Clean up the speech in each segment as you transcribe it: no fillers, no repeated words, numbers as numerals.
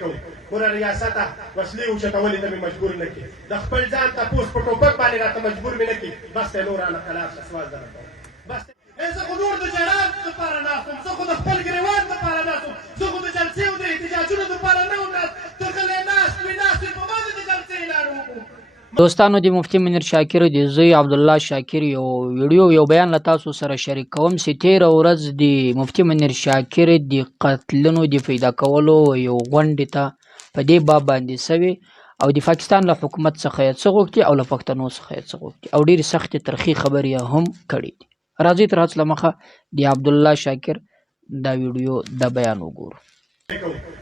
کوو ګوره ریاسته وسلې اوچتولې ته مې مجبور نه کړي د خپل ځان تپوس په ټوپک باندې راته مجبور مې نه کړي بس دی نور رانه خلاص شه سوال درته کوم بس زه خو نور د جرات دپاره ناست وم زه خو د خپل ګریوان دپاره ناست وم زه خو د جلسې او د احتجاجونو دپاره نه وم ناست ته غلی ناست وي په ما دې د جلسې اعلان وکړو دوستانو د مفتي منیر شاکر د زوی عبدالله شاکر یو ویډیو یو بیان له تاسو سره شریک کوم چې تېره ورځ د مفتي منیر شاکر د قتلونو د پیدا کولو یو غونډې ته په دې باب باندې سوي او د پاکستان له حکومت څخه یې څه غوښتي او له پښتنو څخه یې څه غوښتي او ډېرې سختې ترخې خبرې هم کړې دي. راځئ تر هڅه له مخه د عبدالله شاکر دا ویډیو دا بیان وګورو.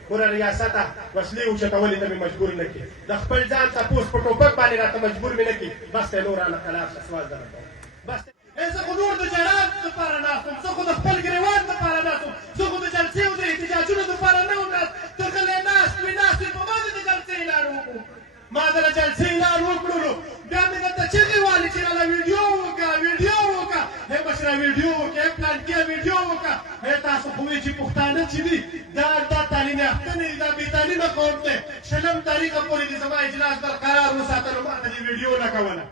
ګوره ریاسته وسلې اوچتولې ته مې مجبور نه کړي د خپل ځان تپوس په ټوپک باندې راته مجبور مې نه کړي بس دی نور رانه خلاص شه سوال درته کوم بس زه خو نور د جرات دپاره ناست وم زه خو د خپل ګریوان دپاره ناست وم زه خو د جلسې او د احتجاجونو دپاره نه وم ناست ته غلی ناست وي په ما دې د جلسې اعلان وکړو ما دله جلسې اعلان وکړلو بیا مې درته چغې والې چې راله ویډیو وکړه مشره ویډیو وکړه پلانکیه ویډیو وکړه تاسو خو وایي چې پښتانه چې دي دا تعلیم یافته نه دي دا بې تعلیمه قوم دی شلم تاریخه پورې د زما اجلاس برقرار وساتلو ما ته دې ویډیو نه کوله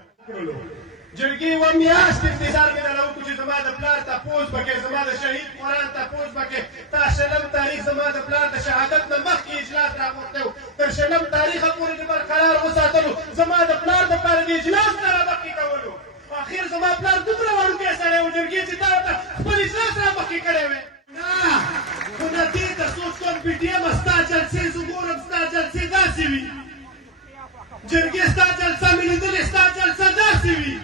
جرګې یوه میاشت انتظار مې درله وکړو چې زما د پلار تپوس به کوې زما د شهید قرآن تپوس به کوې تا شلم تاریخ زما د پلار د شهادت نه مخکې اجلاس راغوښتی و تر شلم تاریخه پورې دې برقرار وساتلو زما د پلار دپاره د اجلاس نه رامخکې کولو اخر زما پلار دومره وړوکی سړی و جرګې چې تا ورته خپل اجلاس رامخکې کړی وی نه خو نه دې ته سوچ کوم پي ټي ایم ستا جلسې زه ګورم ستا جلسې داسې وي جرګې ستا جلسه مې لیدلې ستا جلسه داسې وي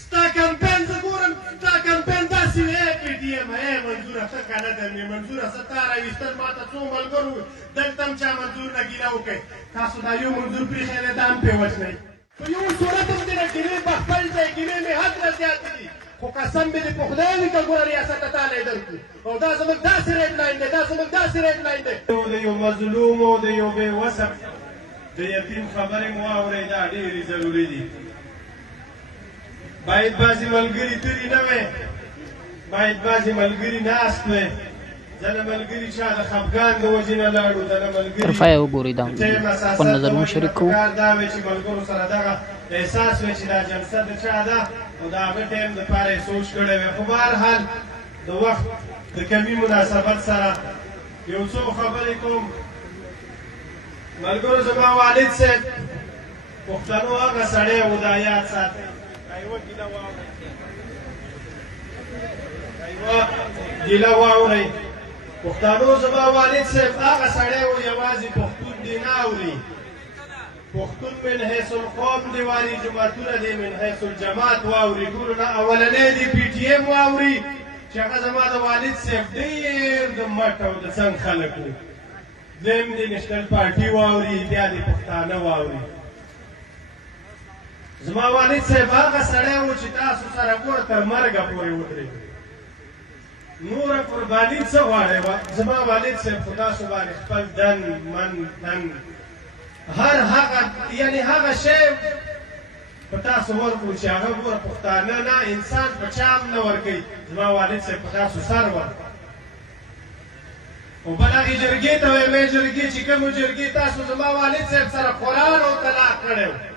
ستا کمپین زه ګورم ستا کمپین داسې وي پي ټي ایم منظوره ښه که نه در مې منظوره څه تا راویستل ما ته څو ملګرو دلته هم چا منظور نه ګیله وکړئ تاسو دا یو منظور پرېښی دی دا هم پرې وژنئ په یو صورت هم دې نه ګیلې په خپل ځای ګیلې مې حد نه زیاتې دي خو قسم مې دې په خدای وي که ګوره ریاسته تاله یې درکړو او دا زموږ داسې ریډ لاین دی دا زموږ داسې ریډ لاین دی د یو مظلوم او د یو بې وسه د یتیم خبرې مو واورئ دا ډېرې ضروري دي باید بعضې ملګري ترې نه وی باید بعضې ملګري ناست وی ځنه ملګري چا د خفګان د وجې نه لاړو ځنه ملګري رفای وګورئ دا خپل نظرونه شریک کوو کار دا وی چې ملګرو سره دغه احساس وی چې دا جلسه د چا ده او د هغه ټایم دپاره یې سوچ کړی وی خو بهرحال د وخت د کمي مناسبت سره یو څو خبرې کوم ملګرو زما والد صاحب پښتنو هغه سړی و دا یاد ساتئ یوه ګیله واورئ پښتنو زما والد صاحب هغه سړی و یوازې پښتون دې نه اوري پښتون من حیث القوم دې واري جماعتونه دې من حیث الجماعت واوري ټولو نه اولنی دې پي ټي ایم واوري چې هغه زما د والد صاحب ډېر د مټ او د څنګ خلک وو دویم دې نېشنل پارټي واوري بیا دې پښتانه واوري زما والد صاحب هغه سړی و چې تاسو سره ګوره تر مرګه پورې ودرېږي نوره قرباني څه غواړئ زما والد صاحب خو تاسو باندې خپل دن من تن هر هغه یعنې هغه شی په تاسو ورکړو چې هغه ګوره پښتانه نه انسان په چا هم نه ورکوي زما والد صاحب په تاسو سر ورکړو او بل هغې جرګې ته وایي مې جرګې چې کومو جرګې تاسو زما والد صاحب سره قرآن او طلاق کړی و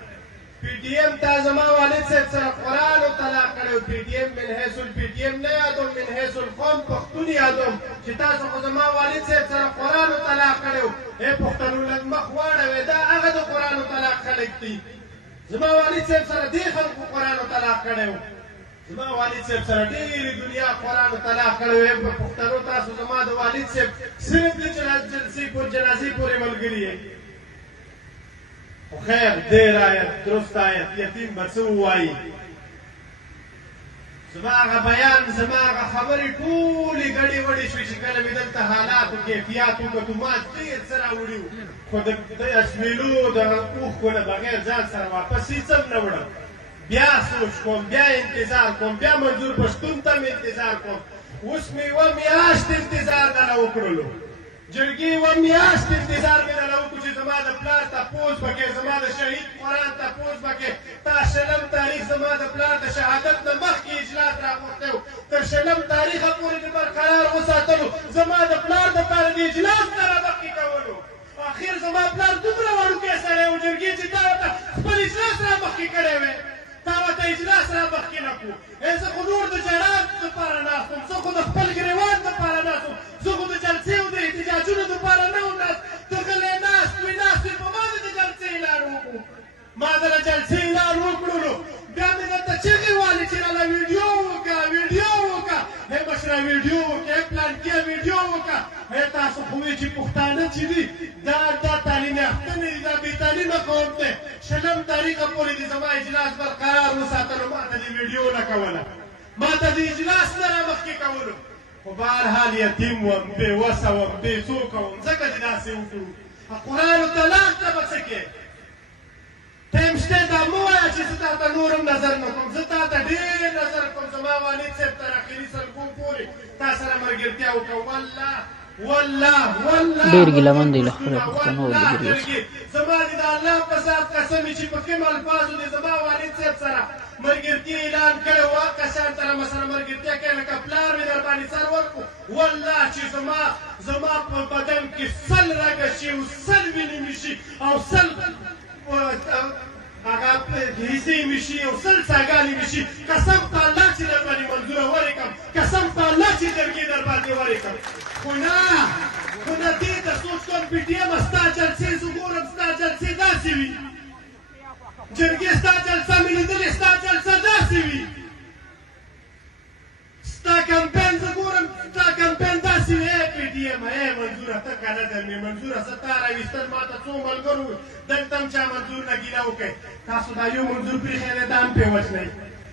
پي ټي ایم تا زما والد صاحب سره قرآن او طلاق کړی و پي ټي ایم من حیث الپي ټي ایم نه یادوم من حیث القوم پښتون یادوم چې تاسو خو زما والد صاحب سره قرآن او طلاق کړی و پښتنو لږ مخ واړوئ دا هغه د قرآن او طلاق خلک دي زما والد صاحب سره دې خلکو قرآن او طلاق کړی و زما والد صاحب سره ډېرې دنیا قرآن او طلاق کړی و پښتنو تاسو زما د والد صاحب صرف د جنازې پورې ملګري یې خو خیر دیر آیت درست آیت یتیم به څه ووایي زما هغه بیان زما هغه خبرې ټولې ګډې وډې شوې چې کله مې دلته حالاتو کیفیات وکتو ما ډېر څه راوړي وو خو د اشمیلو د اوښکو نه بغیر ځان سره واپس هېڅ هم نه وړم بیا سوچ کوم بیا انتظار کوم بیا منظور پښتون ته م انتظار کوم اوس مې یوه میاشت انتظار دله وکړلو جرګې یوه میاشت انتظار مې دله وکړو چې زما د پلار تپوس به کوې زما د شهید قرآن تپوس به کوې تا شلم تاریخ زما د پلار د شهادت نه مخکې اجلاس راغوښتی و تر شلم تاریخه پورې دې برقرار وساتلو زما د پلار دپاره د اجلاس نه لاس را مخکې نه کړو. زه خو نور د جرات دپاره ناست وم، زه خو د خپل ګرېوان دپاره ناست وم، زه خو د جلسې او د احتجاجونو دپاره نه وم ناست. ته غلی ناست وې په ما دې د جلسې اعلان وکړو. ما د جلسې اعلان وکړلو، بیا مې درته چغې والې چې راله ویډیو وکړه هی مشره ویډیو وکړه، پلانکیه ویډیو وکړه. هی تاسو خو وایي چې پښتانه چې دي دا تعلیم یافته نه دي، دا بې تعلیمه قوم دی. 20 تاریخه پورې دې زما اجلاس برقرار وساتلو، ما ته دې ویډیو نه کوله، ما ته د اجلاس نه را مخکې کولو. خو بهرحال یتیم وم، بې وسه وم، بې څوکه وم، ځکه دې داسې وکړو. قرآن و طلاق ته به څه کې ټایم شته، دا مه وایه چې زه تا ته نور هم نظر نه کوم. زه تا ته ډېر نظر کوم. زما والد صاحب تر اخري سلګون پورې تا سره ملګرتیا وکړه. والله ډېر ګیلمن دی له خپلو پښتنو ملګري څخه. زما دې د الله په ذات قسم وي چې په کوم الفاظو دې زما والد صاحب سره ملګرتیا اعلان کړی و، هغه کسان سره مې سره ملګرتیا کړې لکه پلار مې در باندې سر ورکړو. والله چې زما په بدن کې 100 رګه شي او 100 وینې مې شي او 100 هغه حصې مې شي او 100 څاګانې مې شي. قسم په الله چې در باندې منظوره ورکړم، قسم په الله چې جرګې در باندې ورکړم. خو نه دې ته سوچ کوم پي ټي ایم ستا جلسې زه ګورم، ستا جلسې داسې وي، جرګې ستا جلسه مې لیدلې، ستا جلسه داسې وي، ستا کمپین زه ګورم، ستا کمپین داسې وي. پي ټي ایم منظوره ته که نه در مې منظوره زه تا راویستل، ما ته څو ملګرو دلته هم چا منظور نه ګیله وکړئ. تاسو دا یو منظور پرېښی دی، دا هم پرې وچنئ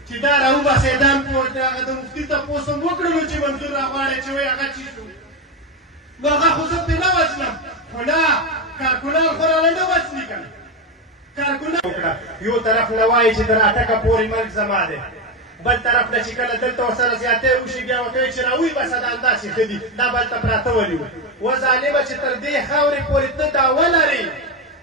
چې دا راوباسئ، دا هم پرې وچنئ. هغه د مفتي تپوس هم وکړلو چې منظور راغواړئ چې وایي هغه چی شو، نو هغه خو زه پرې نه وچنم. خو نه کارکونان خو راله نه وچني که نه کارکونان وکړه. یو طرف نه وایي چې د راټکه پورې مرګ زما دی، بل طرف نه چې کله دلته ورسره زیاتی وشي بیا ورته وایي چې راوی بسه دا همداسې ښه دي، دا بلته پراته ولي وو. و ظالمه چې تر دې خاورې پورې ته دعوه لرې،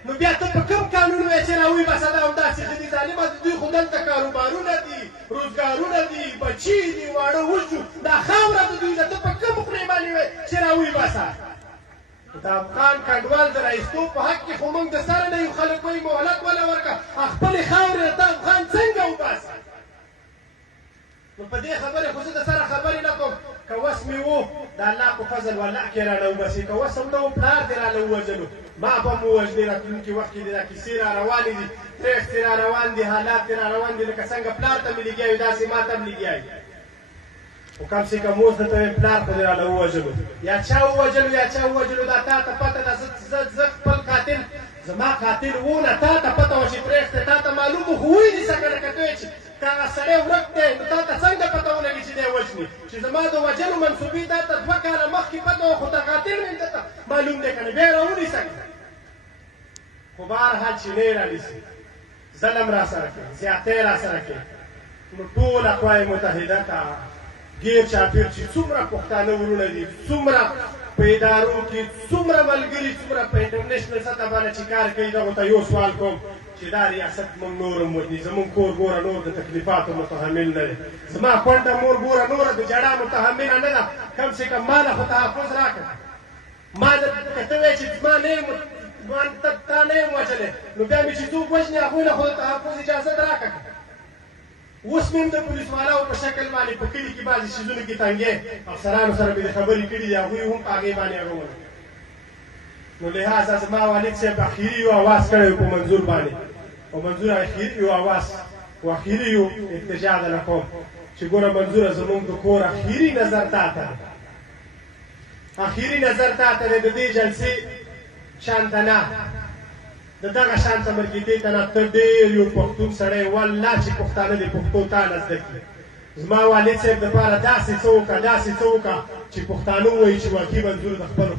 نو بیا ته په کوم قانون وایې چې راوی بسه دا همداسې ښه دي؟ ظالمه د دوی خو دلته کاروبارونه دي، روزګارونه دي، بچي دي، واړه وشو، دا خاوره د دوی ده. ته په کوم خولې باندې وایې چې راوی بسه؟ د افغان کډوال د رایستو په حق کې خو موږ د سره نه یو. خلک وایي مهلت وله ورکړه، خپلې خاورې ته افغان څنګه وباسه؟ نو په دې خبرې خو زه د سره خبرې نه کوم. که وس مې و د الله په فضل والله کې رانه وباسي، که وس هم نه و پلار دې رانه ووژلو، ما به هم ووژلې. راتلونکي وخت کې دې دا کیسې را روانې دي، تریخت دې را روان دي، حالات دې را روان دي، لکه څنګه پلار ته مې لګیا وي داسې ما ته هم لګیا وي. خو کم سې کم اوس درته وایم پلار خو دې رانه ووژلو، یا چا ووژلو دا تا ته پته ده. زه خپل قاتل، زما قاتل و نه، تا ته پته وه چې تریخت دی، تا ته معلوم و، خو ونیسه که نه که ته وایې چې که هغه سړی ورک دی نو تا ته څنګه پته ولګي چې دی وژني؟ چې زما د وژلو منصوبې تا ته 2 کاله مخکې پته وه، خو ته قاتل مې درته معلوم دی که نه، بیا یې راونیسه. خو بهرحال چې نه یې رانیسي، ظلم را سره کوي، زیاتی را سره کوي، نو ټول اقوام متحده ته ګیر چاپېر چې څومره پښتانه وروڼه دي، څومره په ادارو کې څومره ملګري، څومره په انټرنیشنل سطح باندې چې کار کوي، دغو ته یو سوال کوم چې دا ریاست موږ نور هم وژني. زموږ کور ګوره نور د تکلیفاتو متحمل نه دی، زما کونډه مور ګوره نوره د ژړا متحمله نه ده. کم سې کم ما له خو تحفظ راکړه. ما که ته وایې چې ما نه یم تا نه یم وژلی، نو بیا مې چې څوک وژني هغوی له خو د تحفظ اجازت راکړه. اوس مې هم د پولیس والاو په شکل باندې په کلي کې بعضې څیزونو کې تنګې افسرانو سره مې د خبرې کړي دي، هغوی هم په هغې باندې اړولی. نو لحاظه زما والد صاحب اخري یو اواز کړی و په منظور باندې، او منظور اخري یو اواز و اخري یو ارتجاع درله کوم چې ګوره منظوره زموږ د کور اخري نظر تا ته دی، اخري نظر تا ته دی. د دې جلسې شان ته نه، د دغه شان ته مرګېدې ته نه، ته ډېر یو پښتون سړی، والله چې پښتانه دې پښتو تا نه زده کړي. زما والد صاحب دپاره داسې څه وکړه چې پښتانه ووایي چې واقعي منظور د خپلو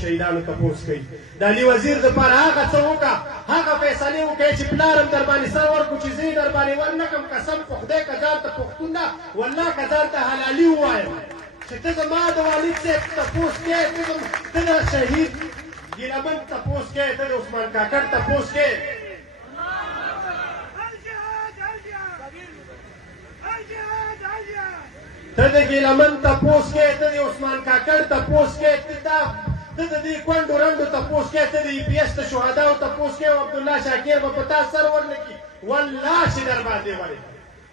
شهیدانو تپوس کوي. د علي وزیر دپاره هغه څه وکړه، هغه فیصلې وکړئ چې پلار هم در باندې سر ورکړو چې زه یې در باندې ور نه کړم. قسم په خدای که ځان ته پښتون نه، والله که ځان ته حلالي ووایم چې ته زما د والد صاحب تپوس کوې، ته د شهید ګیلمن تپوس کوې، ته د عثمان کاکړ تپوس کوې. ته د ګیلمن تپوس کوې، ته د عثمان کاکړ تپوس کوې، ته د دې کونډو رنډو تپوس کوې، ته د ای پي ایس د شهداو تپوس کوې، او عبدالله شاکر به په تا سر ورنکړي. والله چې در باندې ورې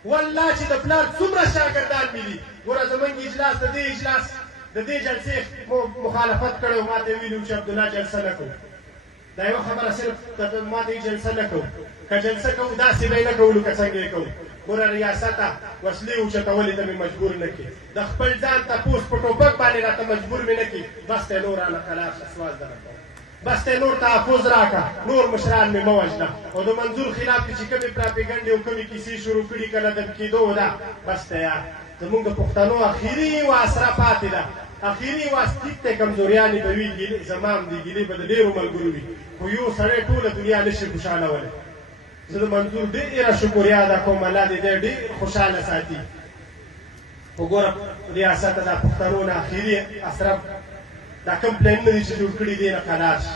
والله چې د پلار څومره شاګردان مې دي. ګوره زمونږ اجلاس د دې اجلاس د دې جلسې مخالفت کړی و، ما ته یې ویلي و چې عبدالله جلسه نه کوو. دا یوه خبره صرف ما ته یې جلسه نه کوو، که جلسه کوو داسې به یې نه کوو لکه څنګه یې کوو. ګوره ریاسته وسلې اوچتولې ته مې مجبور نه کړي، د خپل ځان تپوس په ټوپک باندې راته مجبور مې نه کړي. بس ته نور رانه خلاف شه، سوال درته کوم. بس ته نور تحفظ راکړه، نور مشران مې مه وژنه. او د منظور خلاف کې چې کومې پراپېګنډې او کومې کیسې شروع کړي کله دم کېدو ده، بس ته یار زمونږ د پښتنو اخري واسره پاتې ده، اخري واسطیک ته کمزوریانې به وي، زما هم دي ګیلې به د ډېرو ملګرو وي، خو یو سړی ټوله دنیا نشي خوشحالولی. زه د منظور ډېره شکریا ادا کوم، الله دې دی ډېر خوشحاله ساتي. خو ګوره ریاسته دا پښتنو نه اخري اسره دا کوم پلانونه دي چې جوړ کړي دي نه خلاص شي.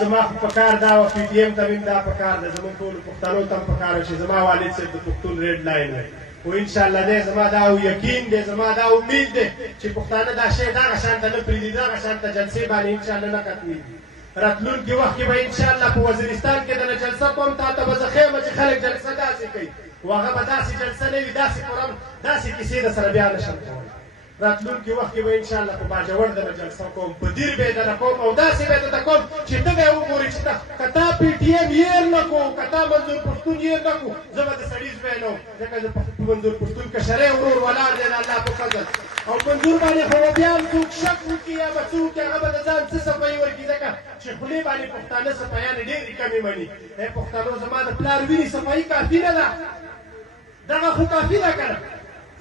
زما خو په کار دا وه، پي ټي ایم ته هم دا په کار ده، زموږ ټولو پښتنو ته هم په کار وه چې زما والد صاحب د پښتون ریډ لاین دی. خو انشاءالله دی زما دا یقین دی، زما دا امید دی چې پښتانه دا شی دغه شانته نه پرېږدي، دغه شانته جلسې باندې انشاءالله نه ختمېږي. راتلونکي وخت کې به انشاءالله په وزیرستان کې دله جلسه کوم، تا ته به زه ښیم چې خلک جلسه داسې کوي، خو هغه به داسې جلسه نه وي، داسې قرآن داسې کیسې د سره بیا نشم کولی. راتلونکي وخت کې به انشاءالله په باجوړ دله جلسه کوم، په دیر به یې دله کوم، او داسې به یې درته کوم چې ته به یې وګورې چې که تا پي ټي ایم هېر نه کړو، که تا منظور پښتون هېر نه کړو، زه به د سړي زوی نه وم، ځکه د منظور پښتون کشری ورور ولاړ دی د الله په فضل. او منظور باندې خو به بیا هم څوک شک وکړي یا به څه وکړي، هغه به د ځان څه صفایي ورکړي، ځکه چې خولې باندې پښتانه صفایانې ډېرې کمې مني. ای پښتنو زما د پلار وینې صفایي کافي نه ده، دغه خو کافي ده که نه؟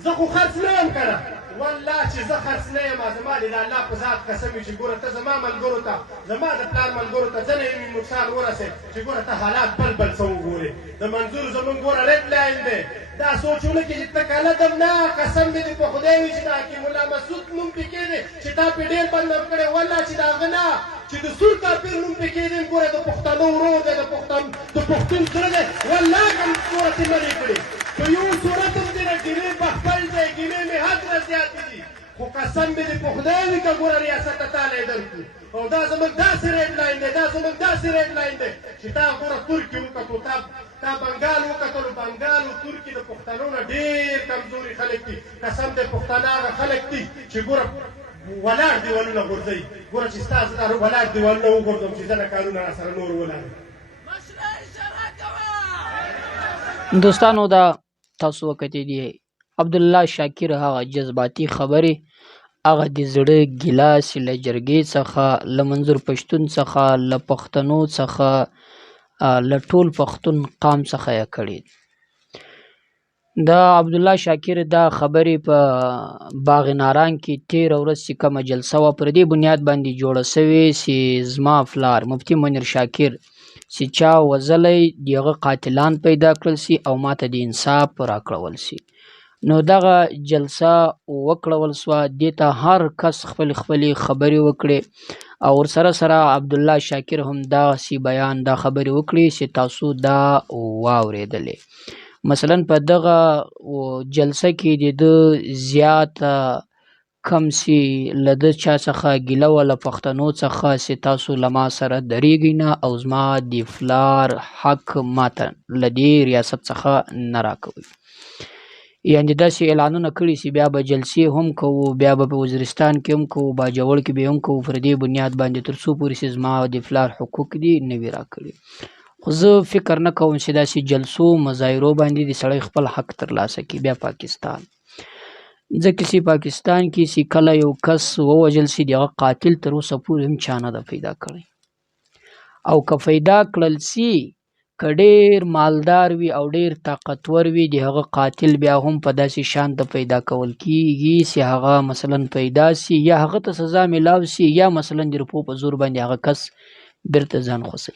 زه خو خرڅ نه یم که نه؟ والله چې زه خرڅ نه یم، زما دې د الله په ذات قسم وي چې ګوره ته زما ملګرو ته، زما د پلار ملګرو ته ځنه یې نقصان ورسوې چې ګوره ته حالات بل بل څه وګورې. د منظور زمونږ ګوره ریډ لاین دی، دا سوچ ونه کړي چې ته کله دم نه، قسم دې دې په خدای وي چې د حکیم الله مسعود نوم پکې دی چې تا پې ډېر بندم کړی، والله چې د هغه نه چې د سور کافر نوم پکې دی، ګوره د پښتنو ورور دی، د پښتون زړه دی، والله هم ګوره ترې نه دی کړې. په یو صورت هم دې نه ګیلې په خپل ځای ګیلې مې حد نه زیاتې دي، خو قسم مې دې په خدای وي که ګوره ریاست ته تاله یې درکړو. او دا زموږ داسې ریډ لاین دی، دا زموږ داسې ریډ لاین دی چې تا ګوره ترکي وکتو، تا بنګال وکتلو، بنګال او ترکي د پښتنو نه ډېر کمزوري خلک دي. قسم دی پښتانه هغه خلک دي چې ګوره ولاړ دیوالونه غورځوي، ګوره چې ستا زه دا ولاړ دیوالونه وغورځوم چې ځنه کارونه راسره نور ولرم. دوستانو دا تاسو وکتې دي عبدالله شاکر هغه جذباتي خبرې، هغه د زړه ګیلاس له جرګې څخه، له منظور پښتون څخه، له پښتنو څخه، له ټول پښتون قام څخه یې کړي. دا عبدالله شاکر دا خبرې په باغ نارنج کې تېره ورځ چې کومه جلسه وه پر دې بنیاد باندې جوړه سوې چې زما پلار مفتي منیر شاکر چې چا وژلی د هغه قاتلان پیدا کړل سي او ماته د انصاف راکړول سي. نو دغه جلسه وکړول سوه، دې ته هر کس خپلې خبرې وکړې او ورسره سره عبدالله شاکر هم داسې بیان دا خبرې وکړې چې تاسو دا واورېدلې. مثلا په دغه جلسه کې د ده زیات کم سي له ده چا څخه ګیله وه له پښتنو څخه چې تاسو له ما سره درېږئ نه او زما د پلار حق ماته له دې ریاست څخه نه راکوئ. یعنې داسې اعلانونه کړي چې بیا به جلسې هم کوو، بیا به په وزیرستان کې هم کوو، باجوړ کې به هم کوو، پر دې بنیاد باندې تر څو پورې چې زما د پلار حقوق دي نه وي راکړي. خو زه فکر نه کوم چې داسې جلسو مظاهرو باندې د سړی خپل حق ترلاسه کړي. بیا پاکستان، ځکه چې پاکستان کې چې کله یو کس ووژل سي د هغه قاتل تر اوسه پورې هم چا نه ده پیدا کړی، او که پیدا کړل سي که ډېر مالدار وي او ډېر طاقتور وي د هغه قاتل بیا هم په داسې شان ته پیدا کول کېږي چې هغه مثلا پیدا سي یا هغه ته سزا میلاو سي یا مثلا د روپو په زور باندې هغه کس بیرته ځان خوسی.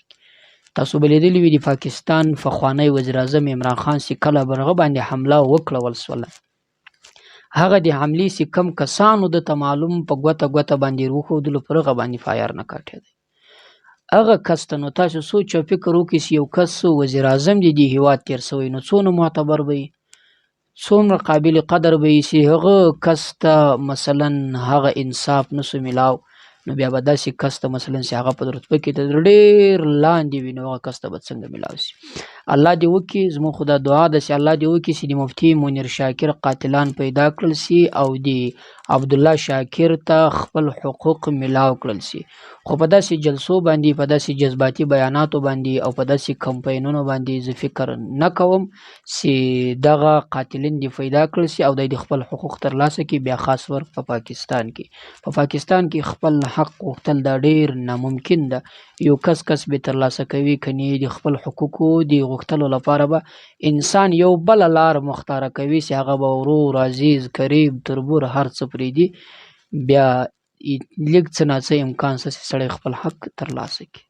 تاسو به لیدلي وي د پاکستان پخوانی وزیراعظم عمران خان چې کله پر هغه باندې حمله وکړول سوله، هغه د حملې چې کم کسانو دته معلوم په ګوته باندې وښودلو پر هغه باندې فایر نه کاټېدی. هغه کس ته نو تاسو سوچ او فکر وکړئ چې یو کس وزیراعظم د دې هېواد تېر سوی، نو څونه معتبر به وي، څومره قابل قدر به وي چې هغه کس ته مثلا هغه انصاف نسو میلاو، نو بیا به داسې کس ته مثلا چې هغه په رتبه کې ډېر لاندې وي نو هغه کس ته به څنګه میلاو شي. الله دې وکړي زموږ خو دا دعا ده چې الله دې وکړي چې د مفتي منیر شاکر قاتلان پیدا کړل سي او د عبدالله شاکر ته خپل حقوق ملاو کړل سي. خو په داسې جلسو باندې په داسې جذباتي بیاناتو باندې او په داسې کمپاینونو باندې زه فکر نه کوم چې دغه قاتلین دې پیدا کړل سي او د خپل حقوق ترلاسه کړي. بیا خاص ور په پاکستان کې خپل حق غوښتل دا ډیر ناممکن ده. یو کس به ترلاسه کوي کني د خپل حقوقو د غوښتلو لپاره به انسان یو بل لار مختاره کوي چې هغه به ورور عزیز قریب تربور هر څه پرېږدي، بیا لږ څه ناڅه امکان شته چې سړی خپل حق ترلاسه کړي.